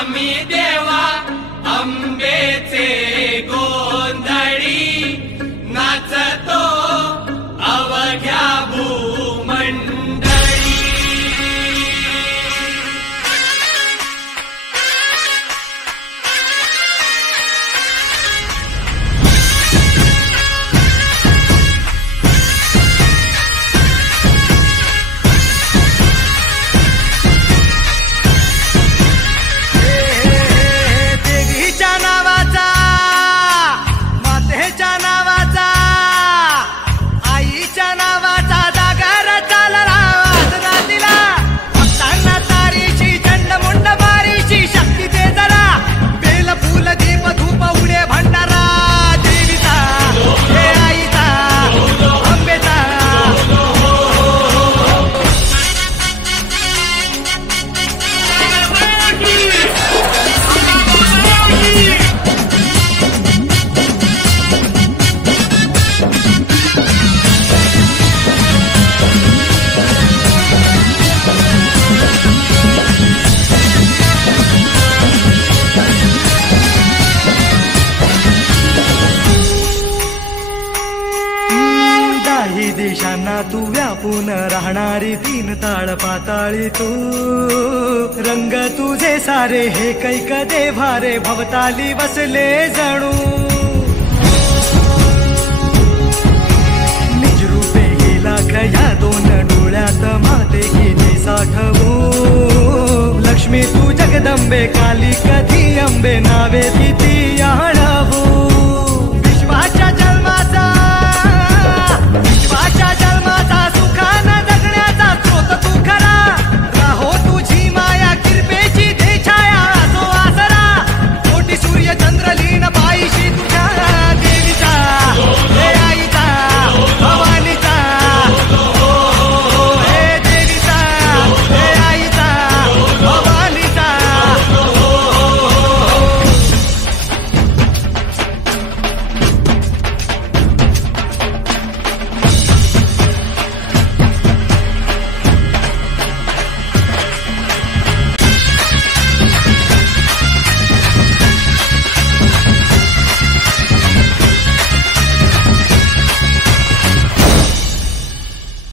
आम्ही देवा अंबेचे गोंधळी नाचतो अवघ्या भूमंडळी। देशांना तू व्यापून राहणारी तीन ताळ पाताळी तू, रंग तुझे सारे हे कैक देभारे भवताली बसले जणू। निज रूपे ही लाख या दोन डोळ्यात माते की साठवू, लक्ष्मी तू जगदंबे काली